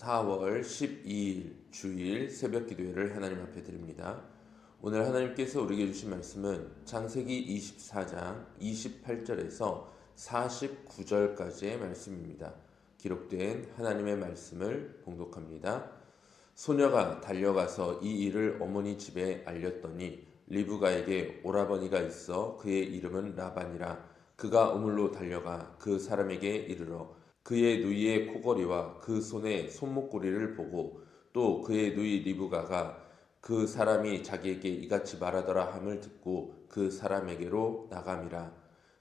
4월 12일 주일 새벽 기도회를 하나님 앞에 드립니다. 오늘 하나님께서 우리에게 주신 말씀은 창세기 24장 28절에서 49절까지의 말씀입니다. 기록된 하나님의 말씀을 봉독합니다. 소녀가 달려가서 이 일을 어머니 집에 알렸더니 리브가에게 오라버니가 있어 그의 이름은 라반이라. 그가 우물로 달려가 그 사람에게 이르러 그의 누이의 코걸이와 그 손의 손목고리를 보고 또 그의 누이 리브가가 그 사람이 자기에게 이같이 말하더라 함을 듣고 그 사람에게로 나감이라.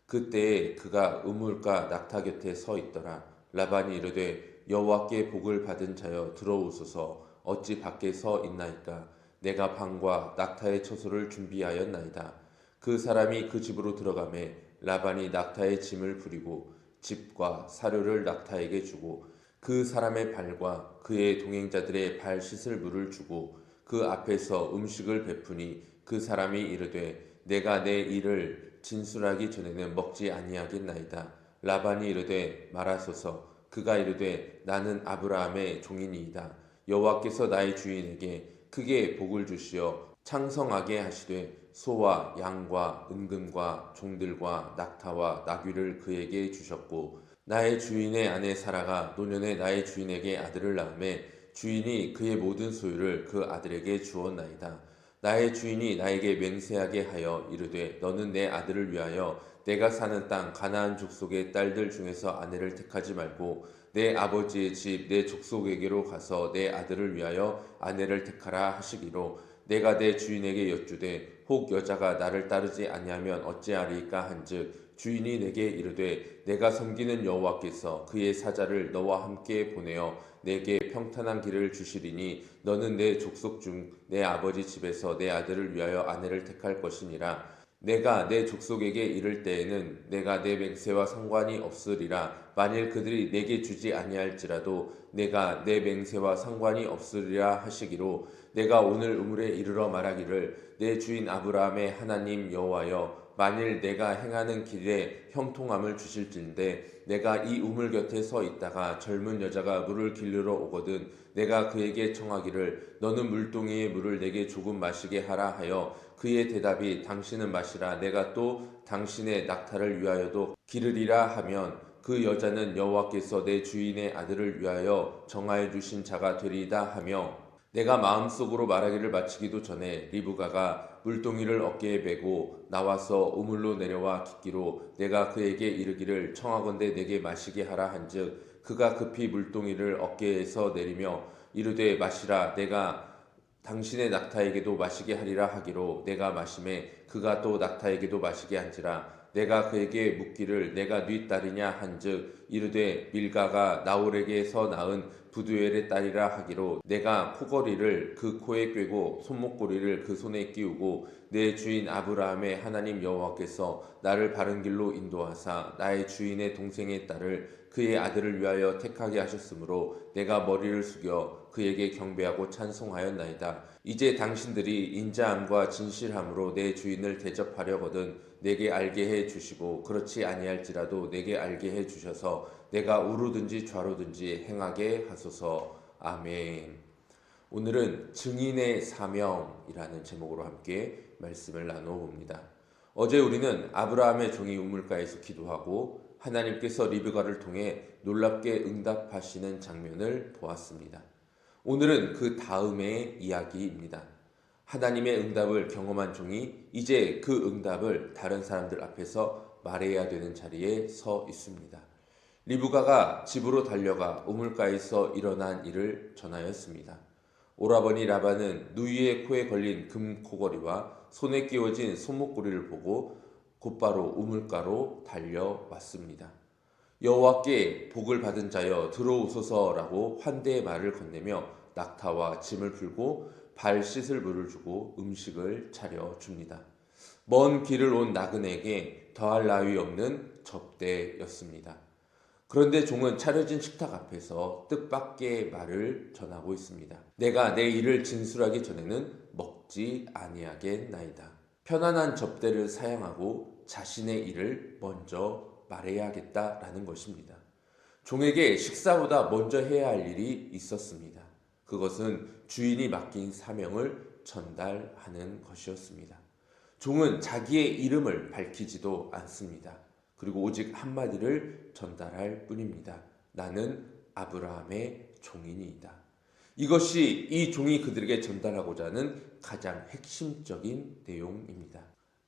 그때에 그가 우물가 낙타 곁에 서 있더라. 라반이 이르되 여호와께 복을 받은 자여 들어오소서. 어찌 밖에 서 있나이까. 내가 방과 낙타의 처소를 준비하였나이다. 그 사람이 그 집으로 들어가매 라반이 낙타의 짐을 부리고 집과 사료를 낙타에게 주고 그 사람의 발과 그의 동행자들의 발 씻을 물을 주고 그 앞에서 음식을 베푸니 그 사람이 이르되 내가 내 일을 진술하기 전에는 먹지 아니하겠나이다. 라반이 이르되 말하소서. 그가 이르되 나는 아브라함의 종이니이다. 여호와께서 나의 주인에게 크게 복을 주시어 창성하게 하시되 소와 양과 은금과 종들과 낙타와 나귀를 그에게 주셨고 나의 주인의 아내 사라가 노년에 나의 주인에게 아들을 낳음에 주인이 그의 모든 소유를 그 아들에게 주었나이다. 나의 주인이 나에게 맹세하게 하여 이르되 너는 내 아들을 위하여 내가 사는 땅 가나안 족속의 딸들 중에서 아내를 택하지 말고 내 아버지의 집 내 족속에게로 가서 내 아들을 위하여 아내를 택하라 하시기로 내가 내 주인에게 여쭈되 혹 여자가 나를 따르지 아니하면 어찌하리까 한즉 주인이 내게 이르되 내가 섬기는 여호와께서 그의 사자를 너와 함께 보내어 내게 평탄한 길을 주시리니 너는 내 족속 중 내 아버지 집에서 내 아들을 위하여 아내를 택할 것이니라. 내가 내 족속에게 이를 때에는 내가 내 맹세와 상관이 없으리라. 만일 그들이 내게 주지 아니할지라도 내가 내 맹세와 상관이 없으리라 하시기로 내가 오늘 우물에 이르러 말하기를 내 주인 아브라함의 하나님 여호와여 만일 내가 행하는 길에 형통함을 주실진데 내가 이 우물 곁에 서 있다가 젊은 여자가 물을 길르러 오거든 내가 그에게 청하기를 너는 물동이의 물을 내게 조금 마시게 하라 하여 그의 대답이 당신은 마시라 내가 또 당신의 낙타를 위하여도 기르리라 하면 그 여자는 여호와께서 내 주인의 아들을 위하여 정하여 주신 자가 되리이다 하며 내가 마음속으로 말하기를 마치기도 전에 리브가가 물동이를 어깨에 메고 나와서 우물로 내려와 깃기로 내가 그에게 이르기를 청하건대 내게 마시게 하라 한즉 그가 급히 물동이를 어깨에서 내리며 이르되 마시라 내가 당신의 낙타에게도 마시게 하리라 하기로 내가 마시매 그가 또 낙타에게도 마시게 한지라. 내가 그에게 묻기를 내가 네 딸이냐 한즉 이르되 밀가가 나홀에게서 낳은 부두엘의 딸이라 하기로 내가 코걸이를 그 코에 꿰고 손목고리를 그 손에 끼우고 내 주인 아브라함의 하나님 여호와께서 나를 바른 길로 인도하사 나의 주인의 동생의 딸을 그의 아들을 위하여 택하게 하셨으므로 내가 머리를 숙여 그에게 경배하고 찬송하였나이다. 이제 당신들이 인자함과 진실함으로 내 주인을 대접하려거든 내게 알게 해 주시고 그렇지 아니할지라도 내게 알게 해 주셔서 내가 우로든지 좌로든지 행하게 하소서. 아멘. 오늘은 증인의 사명이라는 제목으로 함께 말씀을 나누어 봅니다. 어제 우리는 아브라함의 종이 우물가에서 기도하고 하나님께서 리브가를 통해 놀랍게 응답하시는 장면을 보았습니다. 오늘은 그 다음의 이야기입니다. 하나님의 응답을 경험한 종이 이제 그 응답을 다른 사람들 앞에서 말해야 되는 자리에 서 있습니다. 리브가가 집으로 달려가 우물가에서 일어난 일을 전하였습니다. 오라버니 라반은 누이의 코에 걸린 금코걸이와 손에 끼워진 손목고리를 보고 곧바로 우물가로 달려왔습니다. 여호와께 복을 받은 자여 들어오소서라고 환대의 말을 건네며 낙타와 짐을 풀고 발 씻을 물을 주고 음식을 차려 줍니다. 먼 길을 온 나그네에게 더할 나위 없는 접대였습니다. 그런데 종은 차려진 식탁 앞에서 뜻밖의 말을 전하고 있습니다. 내가 내 일을 진술하기 전에는 먹지 아니하겠나이다. 편안한 접대를 사양하고 자신의 일을 먼저 말해야겠다라는 것입니다. 종에게 식사보다 먼저 해야 할 일이 있었습니다. 그것은 주인이 맡긴 사명을 전달하는 것이었습니다. 종은 자기의 이름을 밝히지도 않습니다. 그리고 오직 한마디를 전달할 뿐입니다. 나는 아브라함의 종이니이다. 이것이 이 종이 그들에게 전달하고자 하는 가장 핵심적인 내용입니다.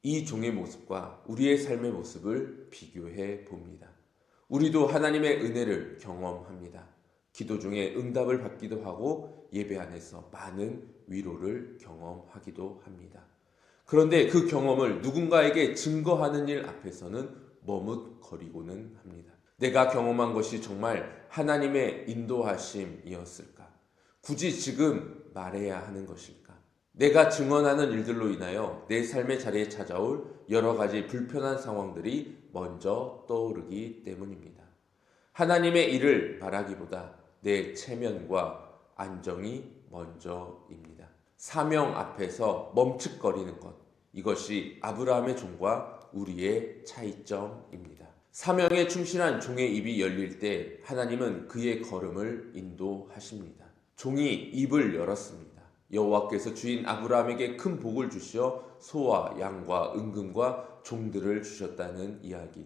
이 종의 모습과 우리의 삶의 모습을 비교해 봅니다. 우리도 하나님의 은혜를 경험합니다. 기도 중에 응답을 받기도 하고 예배 안에서 많은 위로를 경험하기도 합니다. 그런데 그 경험을 누군가에게 증거하는 일 앞에서는 머뭇거리고는 합니다. 내가 경험한 것이 정말 하나님의 인도하심이었을까? 굳이 지금 말해야 하는 것일까? 내가 증언하는 일들로 인하여 내 삶의 자리에 찾아올 여러 가지 불편한 상황들이 먼저 떠오르기 때문입니다. 하나님의 일을 말하기보다 내 체면과 안정이 먼저입니다. 사명 앞에서 멈칫거리는 것, 이것이 아브라함의 종과 우리의 차이점입니다. 사명에 충실한 종의 입이 열릴 때 하나님은 그의 걸음을 인도하십니다. 종이 입을 열었습니다. 여호와께서 주인 아브라함에게 큰 복을 주시어 소와 양과 은금과 종들을 주셨다는 이야기,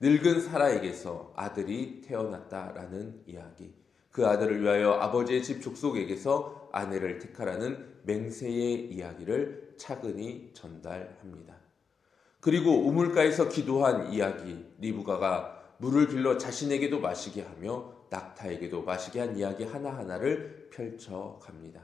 늙은 사라에게서 아들이 태어났다라는 이야기, 그 아들을 위하여 아버지의 집 족속에게서 아내를 택하라는 맹세의 이야기를 차근히 전달합니다. 그리고 우물가에서 기도한 이야기, 리브가가 물을 길러 자신에게도 마시게 하며 낙타에게도 마시게 한 이야기 하나하나를 펼쳐갑니다.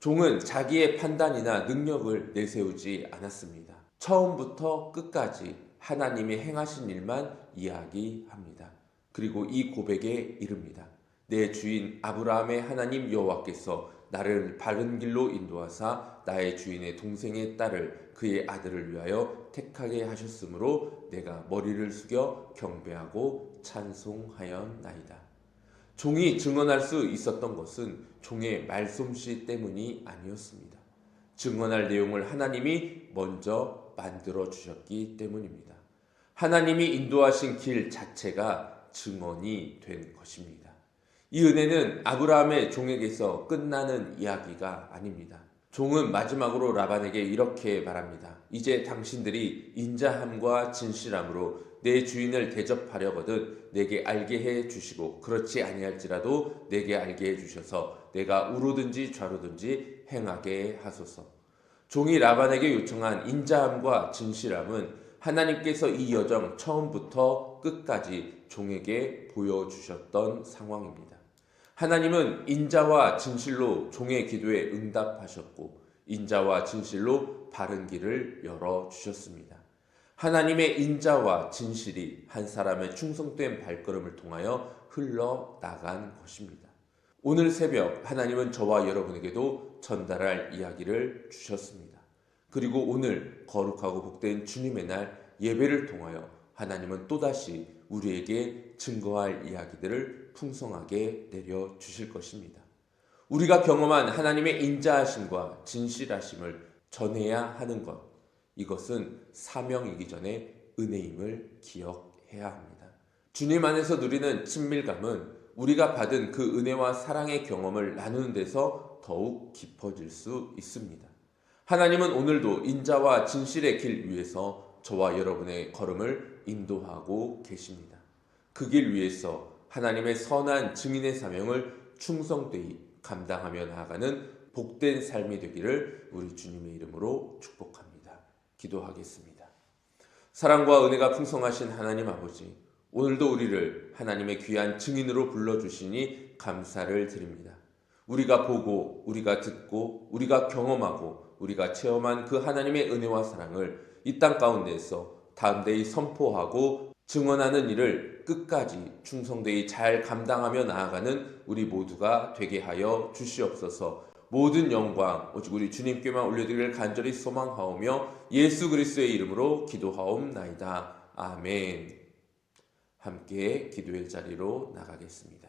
종은 자기의 판단이나 능력을 내세우지 않았습니다. 처음부터 끝까지 하나님이 행하신 일만 이야기합니다. 그리고 이 고백에 이릅니다. 내 주인 아브라함의 하나님 여호와께서 나를 바른 길로 인도하사 나의 주인의 동생의 딸을 그의 아들을 위하여 택하게 하셨으므로 내가 머리를 숙여 경배하고 찬송하였나이다. 종이 증언할 수 있었던 것은 종의 말솜씨 때문이 아니었습니다. 증언할 내용을 하나님이 먼저 만들어 주셨기 때문입니다. 하나님이 인도하신 길 자체가 증언이 된 것입니다. 이 은혜는 아브라함의 종에게서 끝나는 이야기가 아닙니다. 종은 마지막으로 라반에게 이렇게 말합니다. 이제 당신들이 인자함과 진실함으로 내 주인을 대접하려거든 내게 알게 해 주시고 그렇지 아니할지라도 내게 알게 해 주셔서 내가 우로든지 좌로든지 행하게 하소서. 종이 라반에게 요청한 인자함과 진실함은 하나님께서 이 여정 처음부터 끝까지 종에게 보여주셨던 상황입니다. 하나님은 인자와 진실로 종의 기도에 응답하셨고 인자와 진실로 바른 길을 열어주셨습니다. 하나님의 인자와 진실이 한 사람의 충성된 발걸음을 통하여 흘러나간 것입니다. 오늘 새벽 하나님은 저와 여러분에게도 전달할 이야기를 주셨습니다. 그리고 오늘 거룩하고 복된 주님의 날 예배를 통하여 하나님은 또다시 우리에게 증거할 이야기들을 풍성하게 내려주실 것입니다. 우리가 경험한 하나님의 인자하심과 진실하심을 전해야 하는 것, 이것은 사명이기 전에 은혜임을 기억해야 합니다. 주님 안에서 누리는 친밀감은 우리가 받은 그 은혜와 사랑의 경험을 나누는 데서 더욱 깊어질 수 있습니다. 하나님은 오늘도 인자와 진실의 길 위에서 저와 여러분의 걸음을 인도하고 계십니다. 그 길 위에서 하나님의 선한 증인의 사명을 충성되이 감당하며 나아가는 복된 삶이 되기를 우리 주님의 이름으로 축복합니다. 기도하겠습니다. 사랑과 은혜가 풍성하신 하나님 아버지, 오늘도 우리를 하나님의 귀한 증인으로 불러주시니 감사를 드립니다. 우리가 보고, 우리가 듣고, 우리가 경험하고, 우리가 체험한 그 하나님의 은혜와 사랑을 이 땅 가운데에서 담대히 선포하고 증언하는 일을 끝까지 충성되이 잘 감당하며 나아가는 우리 모두가 되게 하여 주시옵소서. 모든 영광 오직 우리 주님께만 올려드리기를 간절히 소망하오며 예수 그리스도의 이름으로 기도하옵나이다. 아멘. 함께 기도의 자리로 나가겠습니다.